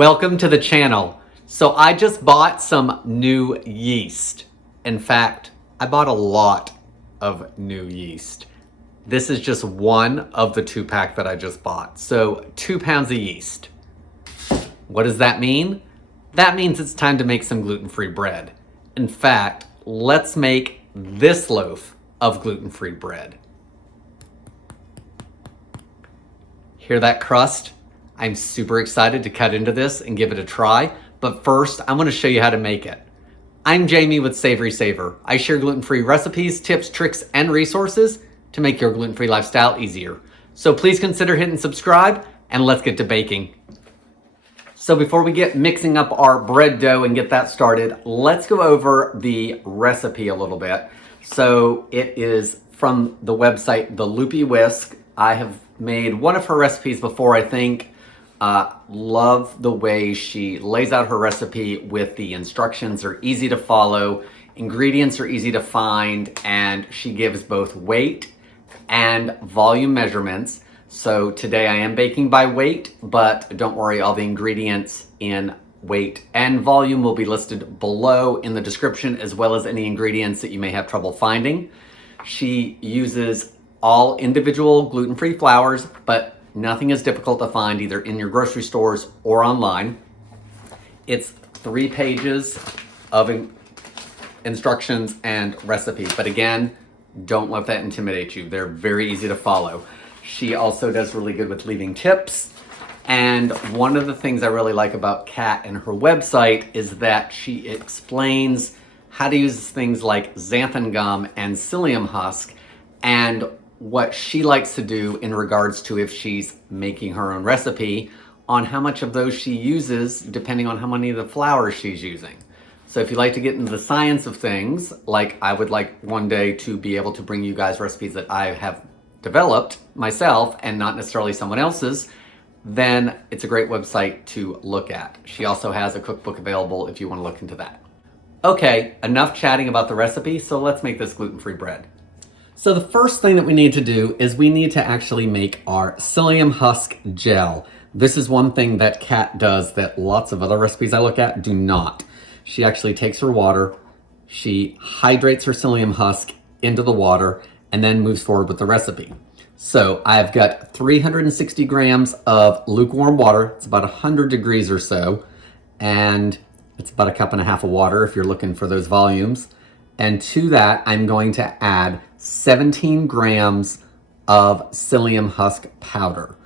Welcome to the channel. So I just bought some new yeast. In fact, I bought a lot of new yeast. This is just one of the 2-pack that I just bought. So 2 pounds of yeast. What does that mean? That means it's time to make some gluten-free bread. In fact, let's make this loaf of gluten-free bread. Hear that crust? I'm super excited to cut into this and give it a try, but first I'm gonna show you how to make it. I'm Jamie with SavorySaver. I share gluten-free recipes, tips, tricks, and resources to make your gluten-free lifestyle easier. So please consider hitting subscribe and let's get to baking. So before we get mixing up our bread dough and get that started, let's go over the recipe a little bit. So it is from the website, the Loopy Whisk. I have made one of her recipes before, I think. Love the way she lays out her recipe with the instructions are easy to follow, ingredients are easy to find, and she gives both weight and volume measurements. So today I am baking by weight, but don't worry, all the ingredients in weight and volume will be listed below in the description, as well as any ingredients that you may have trouble finding. She uses all individual gluten-free flours, but nothing is difficult to find either in your grocery stores or online. It's 3 pages of instructions and recipes, but again, don't let that intimidate you. They're very easy to follow. She also does really good with leaving tips. And one of the things I really like about Kat and her website is that she explains how to use things like xanthan gum and psyllium husk, and what she likes to do in regards to if she's making her own recipe on how much of those she uses depending on how many of the flours she's using. So if you like to get into the science of things, like I would like one day to be able to bring you guys recipes that I have developed myself and not necessarily someone else's, then it's a great website to look at. She also has a cookbook available if you want to look into that. Okay, enough chatting about the recipe, so let's make this gluten-free bread. So the first thing that we need to do is we need to actually make our psyllium husk gel. This is one thing that Kat does that lots of other recipes I look at do not. She actually takes her water, she hydrates her psyllium husk into the water, and then moves forward with the recipe. So I've got 360 grams of lukewarm water. It's about 100 degrees or so, and it's about 1.5 cups of water if you're looking for those volumes. And to that, I'm going to add 17 grams of psyllium husk powder.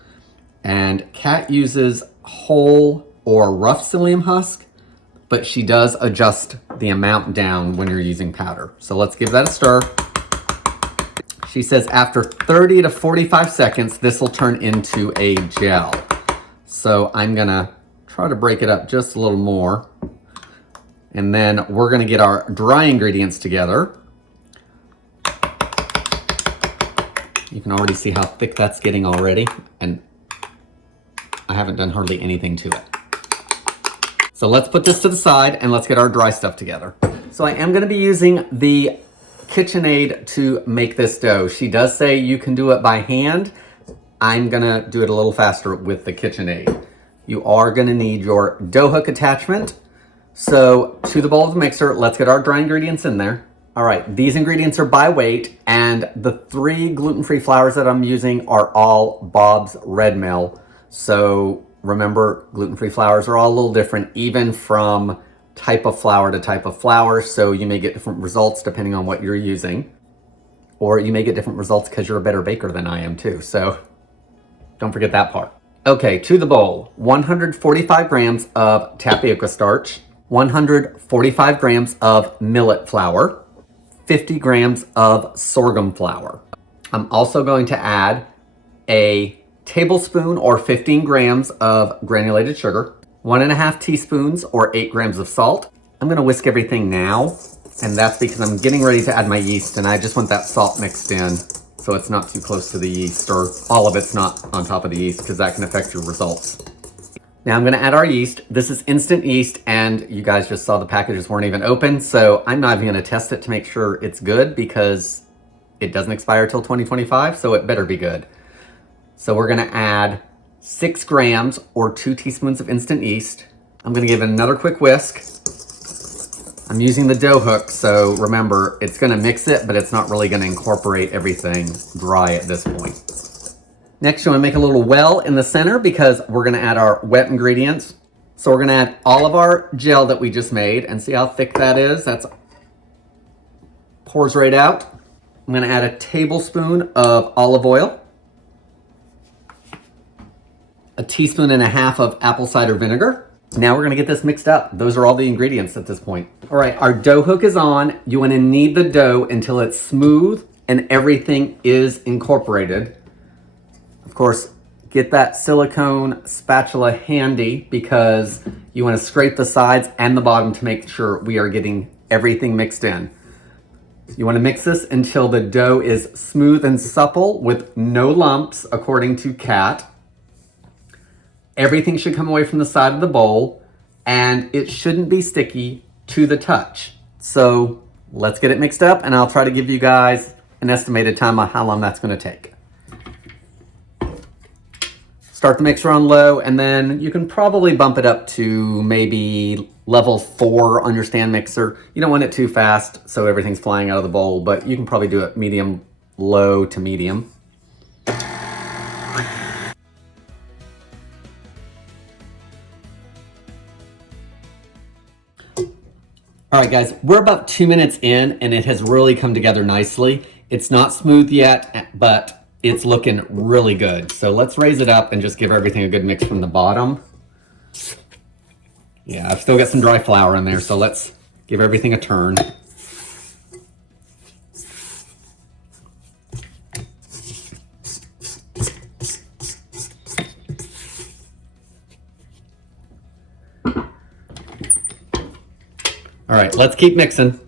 And Kat uses whole or rough psyllium husk, but she does adjust the amount down when you're using powder. So let's give that a stir. She says after 30 to 45 seconds, this will turn into a gel. So I'm gonna try to break it up just a little more. And then we're gonna get our dry ingredients together. You can already see how thick that's getting already, and I haven't done hardly anything to it. So let's put this to the side and let's get our dry stuff together. So I am gonna be using the KitchenAid to make this dough. She does say you can do it by hand. I'm gonna do it a little faster with the KitchenAid. You are gonna need your dough hook attachment. So to the bowl of the mixer, let's get our dry ingredients in there. All right, these ingredients are by weight, and the 3 gluten-free flours that I'm using are all Bob's Red Mill. So remember, gluten-free flours are all a little different, even from type of flour to type of flour. So you may get different results depending on what you're using, or you may get different results because you're a better baker than I am too. So don't forget that part. Okay, to the bowl, 145 grams of tapioca starch, 145 grams of millet flour, 50 grams of sorghum flour. I'm also going to add a tablespoon or 15 grams of granulated sugar, 1.5 teaspoons or 8 grams of salt. I'm gonna whisk everything now, and that's because I'm getting ready to add my yeast, and I just want that salt mixed in so it's not too close to the yeast, or all of it's not on top of the yeast, because that can affect your results. Now I'm gonna add our yeast. This is instant yeast, and you guys just saw the packages weren't even open, so I'm not even gonna test it to make sure it's good, because it doesn't expire till 2025, so it better be good. So we're gonna add 6 grams or 2 teaspoons of instant yeast. I'm gonna give it another quick whisk. I'm using the dough hook, so remember, it's gonna mix it, but it's not really gonna incorporate everything dry at this point. Next, you wanna make a little well in the center because we're gonna add our wet ingredients. So we're gonna add all of our gel that we just made and see how thick that is. That's pours right out. I'm gonna add a tablespoon of olive oil, a teaspoon and a half of apple cider vinegar. Now we're gonna get this mixed up. Those are all the ingredients at this point. All right, our dough hook is on. You wanna knead the dough until it's smooth and everything is incorporated. Of course, get that silicone spatula handy because you wanna scrape the sides and the bottom to make sure we are getting everything mixed in. You wanna mix this until the dough is smooth and supple with no lumps, according to Kat. Everything should come away from the side of the bowl and it shouldn't be sticky to the touch. So let's get it mixed up and I'll try to give you guys an estimated time on how long that's gonna take. Start the mixer on low and then you can probably bump it up to maybe level 4 on your stand mixer. You don't want it too fast so everything's flying out of the bowl, but you can probably do it medium, low to medium. All right, guys, we're about 2 minutes in and it has really come together nicely. It's not smooth yet, but it's looking really good. So let's raise it up and just give everything a good mix from the bottom. Yeah, I've still got some dry flour in there, so let's give everything a turn. All right, let's keep mixing.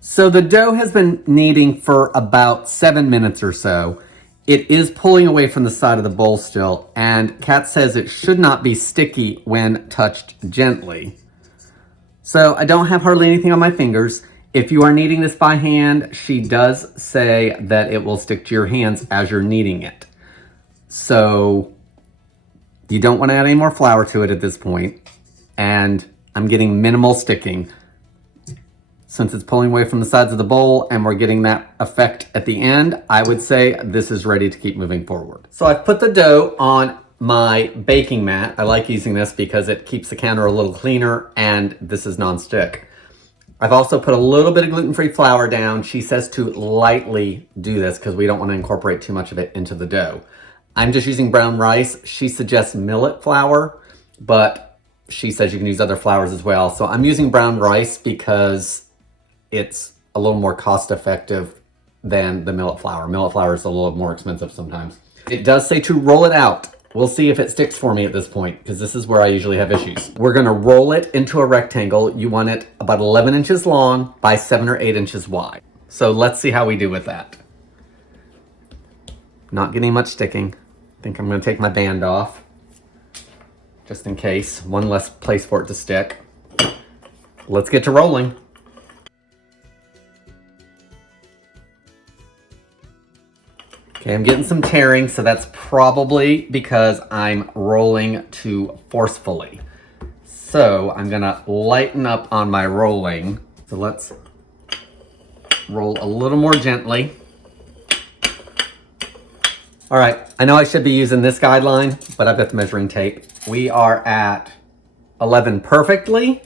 So the dough has been kneading for about 7 minutes or so. It is pulling away from the side of the bowl still, and Kat says it should not be sticky when touched gently. So I don't have hardly anything on my fingers. If you are kneading this by hand, she does say that it will stick to your hands as you're kneading it. So you don't want to add any more flour to it at this point, and I'm getting minimal sticking. Since it's pulling away from the sides of the bowl and we're getting that effect at the end, I would say this is ready to keep moving forward. So I've put the dough on my baking mat. I like using this because it keeps the counter a little cleaner and this is non-stick. I've also put a little bit of gluten-free flour down. She says to lightly do this because we don't want to incorporate too much of it into the dough. I'm just using brown rice. She suggests millet flour, but she says you can use other flours as well. So I'm using brown rice because it's a little more cost effective than the millet flour. Millet flour is a little more expensive sometimes. It does say to roll it out. We'll see if it sticks for me at this point because this is where I usually have issues. We're gonna roll it into a rectangle. You want it about 11 inches long by 7 or 8 inches wide. So let's see how we do with that. Not getting much sticking. I think I'm gonna take my band off just in case. One less place for it to stick. Let's get to rolling. Okay, I'm getting some tearing, so that's probably because I'm rolling too forcefully. So I'm gonna lighten up on my rolling. So let's roll a little more gently. All right, I know I should be using this guideline, but I've got the measuring tape. We are at 11 perfectly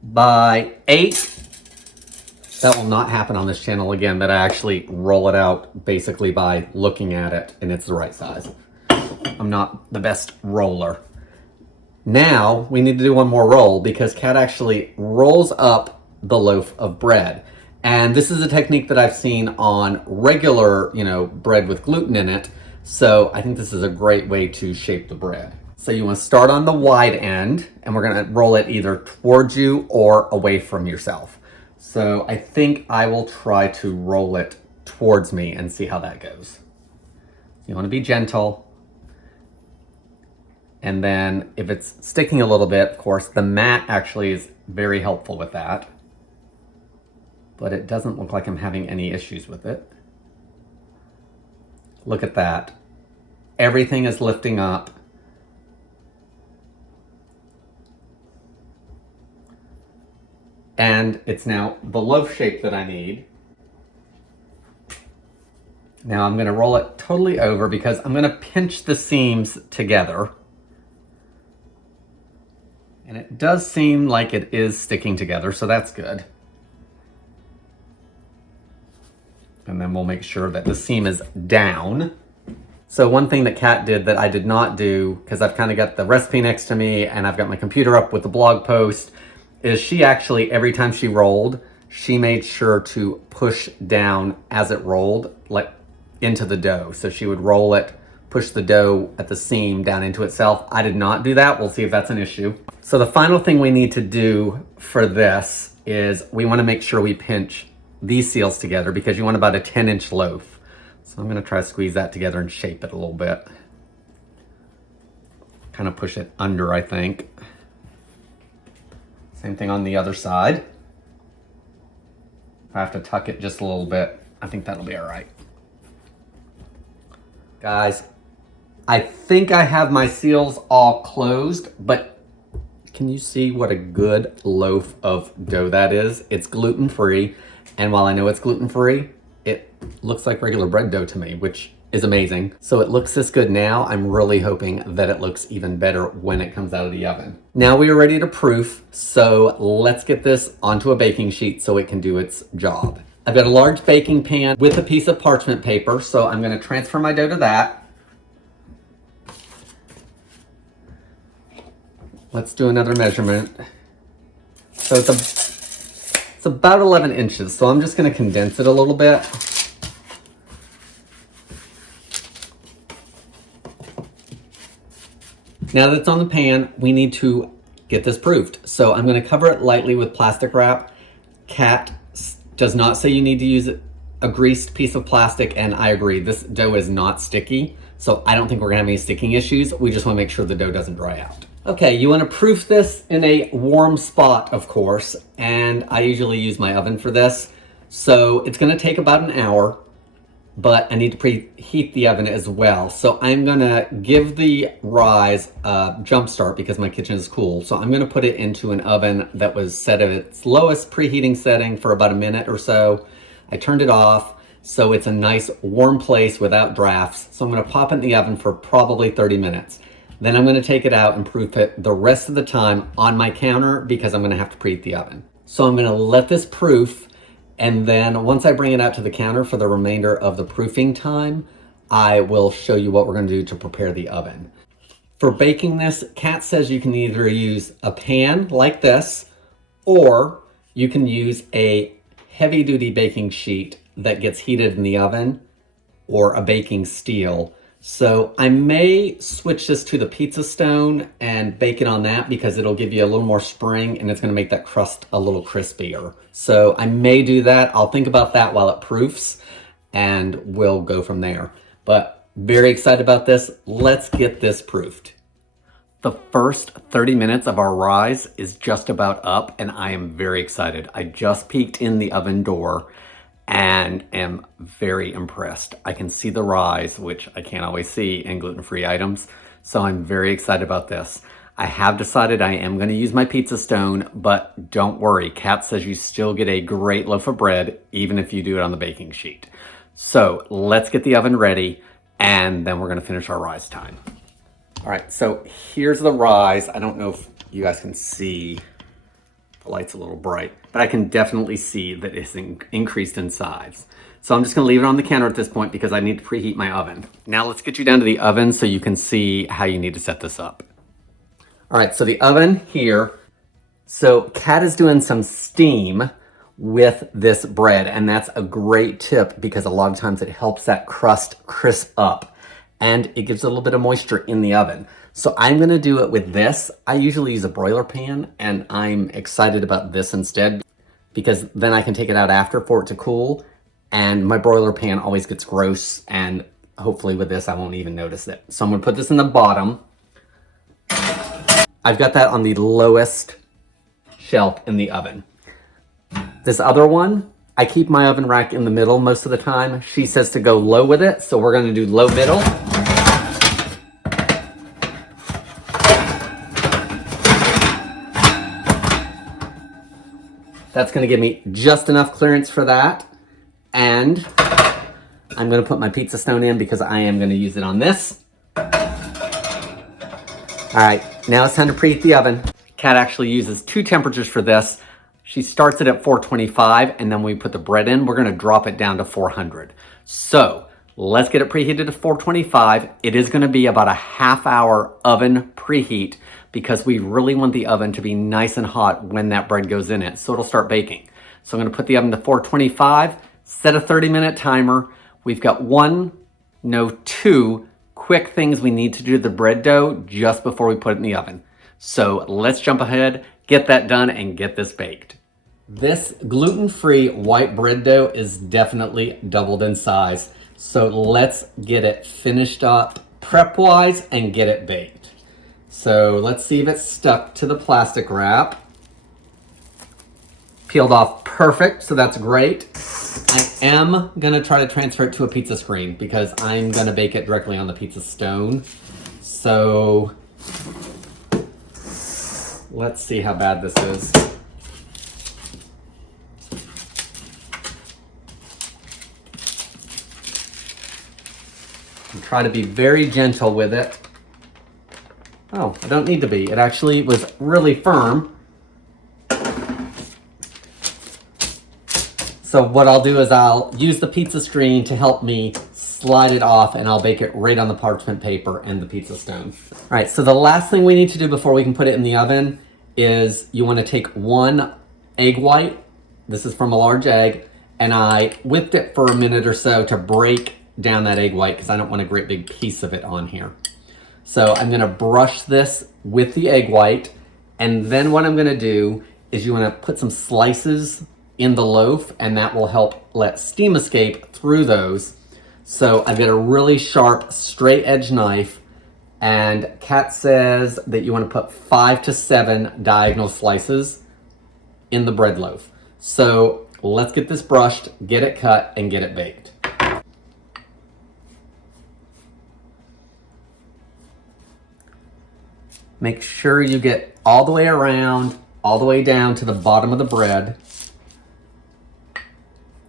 by 8. That will not happen on this channel again, that I actually roll it out basically by looking at it and it's the right size. I'm not the best roller. Now we need to do one more roll because Kat actually rolls up the loaf of bread. And this is a technique that I've seen on regular, bread with gluten in it. So I think this is a great way to shape the bread. So you want to start on the wide end and we're going to roll it either towards you or away from yourself. So I think I will try to roll it towards me and see how that goes. You want to be gentle. And then if it's sticking a little bit, of course, the mat actually is very helpful with that. But it doesn't look like I'm having any issues with it. Look at that. Everything is lifting up. And it's now the loaf shape that I need. Now I'm gonna roll it totally over because I'm gonna pinch the seams together. And it does seem like it is sticking together, so that's good. And then we'll make sure that the seam is down. So one thing that Kat did that I did not do, because I've kind of got the recipe next to me and I've got my computer up with the blog post, is she actually, every time she rolled, she made sure to push down as it rolled, like into the dough. So she would roll it, push the dough at the seam down into itself. I did not do that. We'll see if that's an issue. So the final thing we need to do for this is we want to make sure we pinch these seals together because you want about a 10-inch loaf. So I'm going to try to squeeze that together and shape it a little bit. Kind of push it under, I think. Same thing on the other side. If I have to tuck it just a little bit, I think that'll be all right. Guys, I think I have my seals all closed, but can you see what a good loaf of dough that is? It's gluten-free, and while I know it's gluten-free, it looks like regular bread dough to me, which is amazing. So it looks this good now. I'm really hoping that it looks even better when it comes out of the oven. Now we are ready to proof, so let's get this onto a baking sheet so it can do its job. I've got a large baking pan with a piece of parchment paper, so I'm gonna transfer my dough to that. Let's do another measurement. So it's about 11 inches, so I'm just gonna condense it a little bit. Now that it's on the pan, we need to get this proofed. So I'm gonna cover it lightly with plastic wrap. Kat does not say you need to use a greased piece of plastic, and I agree, this dough is not sticky, so I don't think we're gonna have any sticking issues. We just wanna make sure the dough doesn't dry out. Okay, you wanna proof this in a warm spot, of course, and I usually use my oven for this. So it's gonna take about an hour, but I need to preheat the oven as well. So I'm gonna give the rise a jump start because my kitchen is cool. So I'm gonna put it into an oven that was set at its lowest preheating setting for about a minute or so. I turned it off, so it's a nice warm place without drafts. So I'm gonna pop it in the oven for probably 30 minutes. Then I'm gonna take it out and proof it the rest of the time on my counter because I'm gonna have to preheat the oven. So I'm gonna let this proof, and then once I bring it out to the counter for the remainder of the proofing time, I will show you what we're gonna do to prepare the oven. For baking this, Kat says you can either use a pan like this, or you can use a heavy duty baking sheet that gets heated in the oven, or a baking steel. So I may switch this to the pizza stone and bake it on that because it'll give you a little more spring and it's gonna make that crust a little crispier. So I may do that. I'll think about that while it proofs and we'll go from there. But very excited about this. Let's get this proofed. The first 30 minutes of our rise is just about up and I am very excited. I just peeked in the oven door and am very impressed. I can see the rise, which I can't always see in gluten-free items. So I'm very excited about this. I have decided I am gonna use my pizza stone, but don't worry, Kat says you still get a great loaf of bread, even if you do it on the baking sheet. So let's get the oven ready and then we're gonna finish our rise time. All right, so here's the rise. I don't know if you guys can see. The light's a little bright, but I can definitely see that it's increased in size. So I'm just gonna leave it on the counter at this point because I need to preheat my oven. Now let's get you down to the oven so you can see how you need to set this up. All right, so the oven here. So Kat is doing some steam with this bread, and that's a great tip because a lot of times it helps that crust crisp up and it gives a little bit of moisture in the oven. So I'm gonna do it with this. I usually use a broiler pan and I'm excited about this instead because then I can take it out after for it to cool, and my broiler pan always gets gross, and hopefully with this I won't even notice it. So I'm gonna put this in the bottom. I've got that on the lowest shelf in the oven. This other one I keep my oven rack in the middle most of the time. She says to go low with it, so we're gonna do low middle. That's gonna give me just enough clearance for that. And I'm gonna put my pizza stone in because I am gonna use it on this. All right, now it's time to preheat the oven. Kat actually uses 2 temperatures for this. She starts it at 425, and then when we put the bread in, we're gonna drop it down to 400. So let's get it preheated to 425. It is gonna be about a half-hour oven preheat because we really want the oven to be nice and hot when that bread goes in it, so it'll start baking. So I'm gonna put the oven to 425, set a 30-minute timer. We've got 2 quick things we need to do to the bread dough just before we put it in the oven. So let's jump ahead, get that done, and get this baked. This gluten-free white bread dough is definitely doubled in size. So let's get it finished up prep-wise and get it baked. So let's see if it's stuck to the plastic wrap. Peeled off perfect, so that's great. I am gonna try to transfer it to a pizza screen because I'm gonna bake it directly on the pizza stone. So let's see how bad this is. And try to be very gentle with it. Oh, I don't need to be. It actually was really firm. So what I'll do is I'll use the pizza screen to help me slide it off, and I'll bake it right on the parchment paper and the pizza stone. All right, so the last thing we need to do before we can put it in the oven is you want to take 1 egg white. This is from a large egg, and I whipped it for a minute or so to break down that egg white because I don't want a great big piece of it on here. So I'm gonna brush this with the egg white, and then what I'm gonna do is you wanna put some slices in the loaf, and that will help let steam escape through those. So I've got a really sharp straight edge knife, and Kat says that you wanna put 5 to 7 diagonal slices in the bread loaf. So let's get this brushed, get it cut, and get it baked. Make sure you get all the way around, all the way down to the bottom of the bread.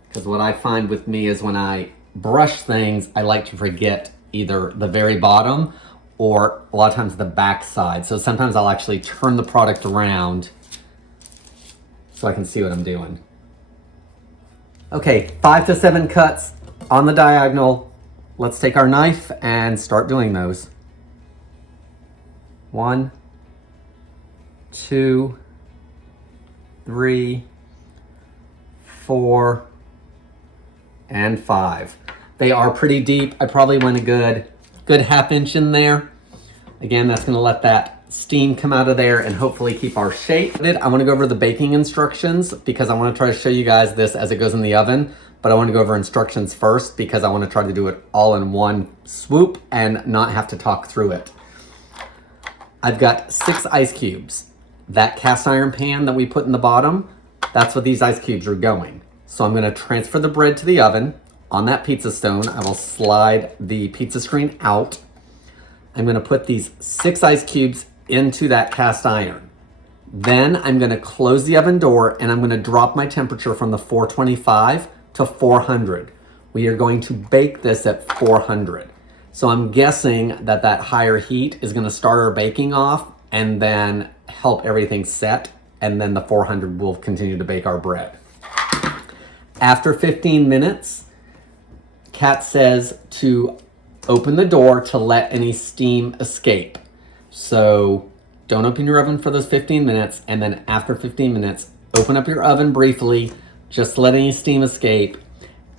Because what I find with me is when I brush things, I like to forget either the very bottom or a lot of times the back side. So sometimes I'll actually turn the product around so I can see what I'm doing. Okay, 5 to 7 cuts on the diagonal. Let's take our knife and start doing those. 1, 2, 3, 4, and 5. They are pretty deep. I probably went a good half inch in there. Again, that's gonna let that steam come out of there and hopefully keep our shape. I wanna go over the baking instructions because I wanna try to show you guys this as it goes in the oven, but I wanna go over instructions first because I wanna try to do it all in one swoop and not have to talk through it. I've got 6 ice cubes. That cast iron pan that we put in the bottom, that's what these ice cubes are going. So I'm gonna transfer the bread to the oven. On that pizza stone, I will slide the pizza screen out. I'm gonna put these 6 ice cubes into that cast iron. Then I'm gonna close the oven door and I'm gonna drop my temperature from the 425 to 400. We are going to bake this at 400. So I'm guessing that that higher heat is gonna start our baking off and then help everything set, and then the 400 will continue to bake our bread. After 15 minutes, Kat says to open the door to let any steam escape. So don't open your oven for those 15 minutes, and then after 15 minutes, open up your oven briefly, just let any steam escape.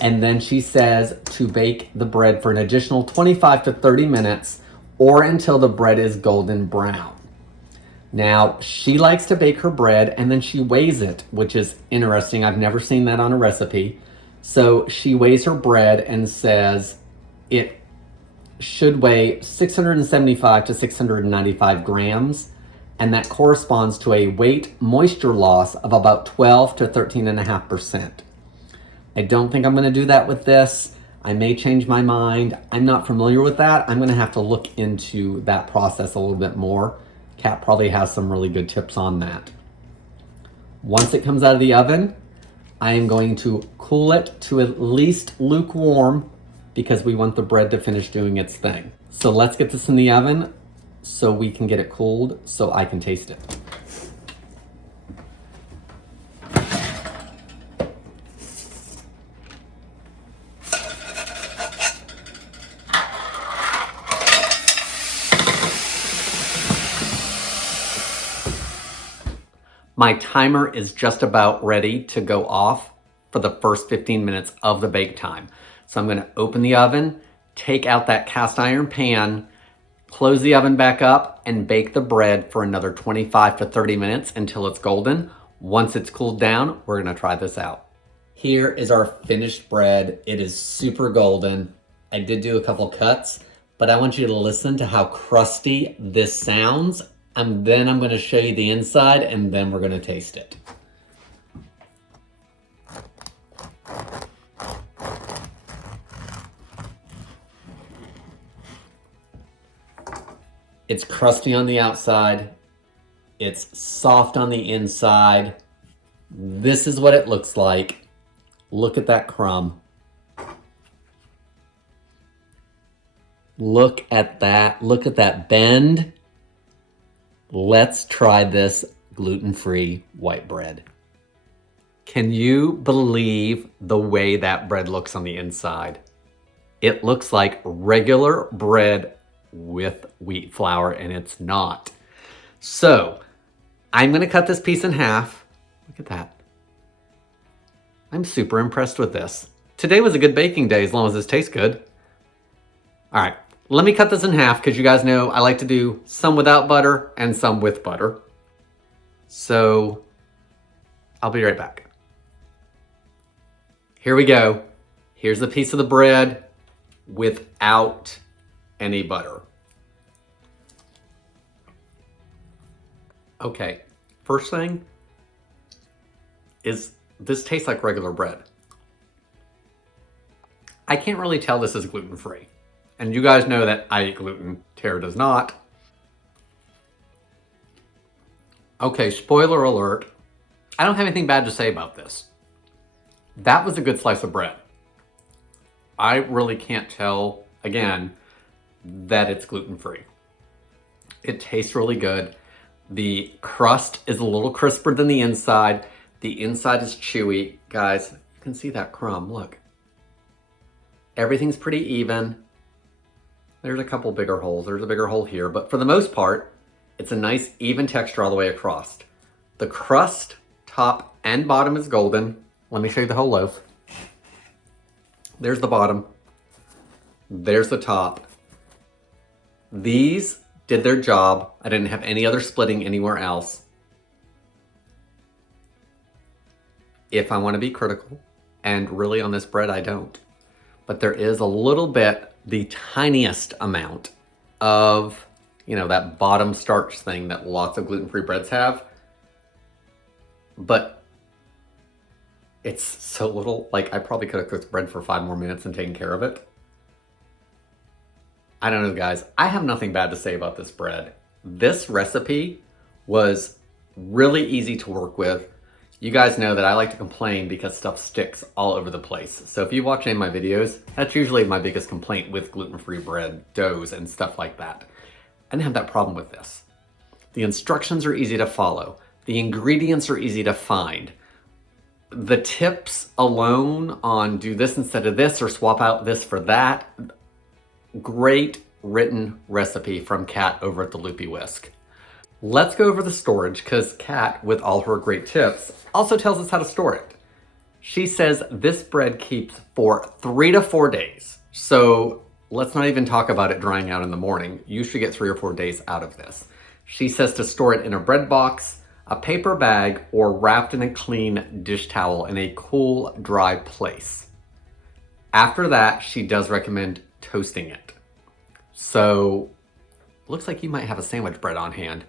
And then she says to bake the bread for an additional 25 to 30 minutes or until the bread is golden brown. Now, she likes to bake her bread and then she weighs it, which is interesting. I've never seen that on a recipe. So she weighs her bread and says it should weigh 675 to 695 grams. And that corresponds to a weight moisture loss of about 12 to 13.5%. I don't think I'm gonna do that with this. I may change my mind. I'm not familiar with that. I'm gonna have to look into that process a little bit more. Kat probably has some really good tips on that. Once it comes out of the oven, I am going to cool it to at least lukewarm because we want the bread to finish doing its thing. So let's get this in the oven so we can get it cooled so I can taste it. My timer is just about ready to go off for the first 15 minutes of the bake time. So I'm gonna open the oven, take out that cast iron pan, close the oven back up, and bake the bread for another 25 to 30 minutes until it's golden. Once it's cooled down, we're gonna try this out. Here is our finished bread. It is super golden. I did do a couple cuts, but I want you to listen to how crusty this sounds. And then I'm gonna show you the inside and then we're gonna taste it. It's crusty on the outside. It's soft on the inside. This is what it looks like. Look at that crumb. Look at that bend. Let's try this gluten-free white bread. Can you believe the way that bread looks on the inside? It looks like regular bread with wheat flour, and it's not. So, I'm gonna cut this piece in half. Look at that. I'm super impressed with this. Today was a good baking day as long as this tastes good. All right. Let me cut this in half because you guys know I like to do some without butter and some with butter. So I'll be right back. Here we go. Here's the piece of the bread without any butter. Okay, first thing is this tastes like regular bread. I can't really tell this is gluten-free. And you guys know that I eat gluten, Tara does not. Okay, spoiler alert. I don't have anything bad to say about this. That was a good slice of bread. I really can't tell, again, that it's gluten-free. It tastes really good. The crust is a little crisper than the inside. The inside is chewy. Guys, you can see that crumb, look. Everything's pretty even. There's a couple bigger holes. There's a bigger hole here, but for the most part, it's a nice even texture all the way across. The crust, top and bottom is golden. Let me show you the whole loaf. There's the bottom. There's the top. These did their job. I didn't have any other splitting anywhere else. If I want to be critical, and really on this bread I don't, but there is a little bit, the tiniest amount of, that bottom starch thing that lots of gluten-free breads have. But it's so little, like I probably could have cooked bread for 5 more minutes and taken care of it. I don't know, guys. I have nothing bad to say about this bread. This recipe was really easy to work with. You guys know that I like to complain because stuff sticks all over the place. So if you watch any of my videos, that's usually my biggest complaint with gluten-free bread, doughs, and stuff like that. I didn't have that problem with this. The instructions are easy to follow. The ingredients are easy to find. The tips alone on do this instead of this or swap out this for that. Great written recipe from Kat over at the Loopy Whisk. Let's go over the storage because Kat, with all her great tips, also tells us how to store it. She says this bread keeps for 3 to 4 days. So let's not even talk about it drying out in the morning. You should get 3 or 4 days out of this. She says to store it in a bread box, a paper bag, or wrapped in a clean dish towel in a cool, dry place. After that, she does recommend toasting it. So looks like you might have a sandwich bread on hand.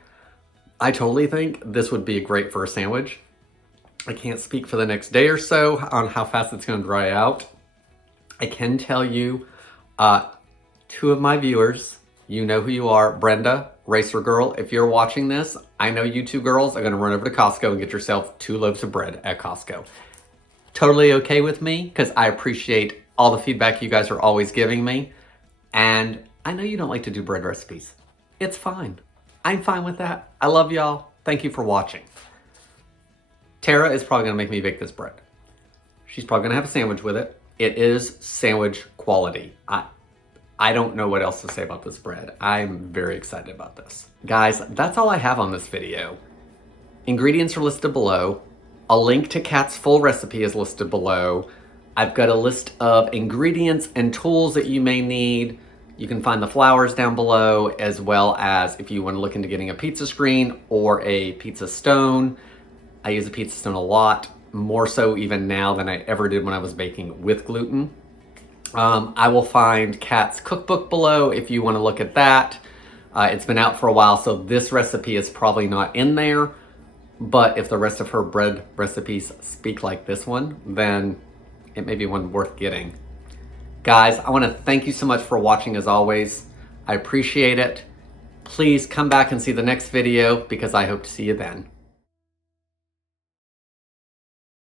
I totally think this would be great for a sandwich. I can't speak for the next day or so on how fast it's going to dry out. I can tell you, two of my viewers, you know who you are, Brenda, Racer Girl. If you're watching this, I know you two girls are going to run over to Costco and get yourself 2 loaves of bread at Costco. Totally okay with me, because I appreciate all the feedback you guys are always giving me. And I know you don't like to do bread recipes. It's fine. I'm fine with that. I love y'all. Thank you for watching. Tara is probably going to make me bake this bread. She's probably going to have a sandwich with it. It is sandwich quality. I don't know what else to say about this bread. I'm very excited about this. Guys, that's all I have on this video. Ingredients are listed below. A link to Kat's full recipe is listed below. I've got a list of ingredients and tools that you may need. You can find the flours down below, as well as if you want to look into getting a pizza screen or a pizza stone. I use a pizza stone a lot, more so even now than I ever did when I was baking with gluten. I will find Kat's cookbook below if you want to look at that. It's been out for a while, so this recipe is probably not in there. But if the rest of her bread recipes speak like this one, then it may be one worth getting. Guys, I want to thank you so much for watching as always. I appreciate it. Please come back and see the next video because I hope to see you then.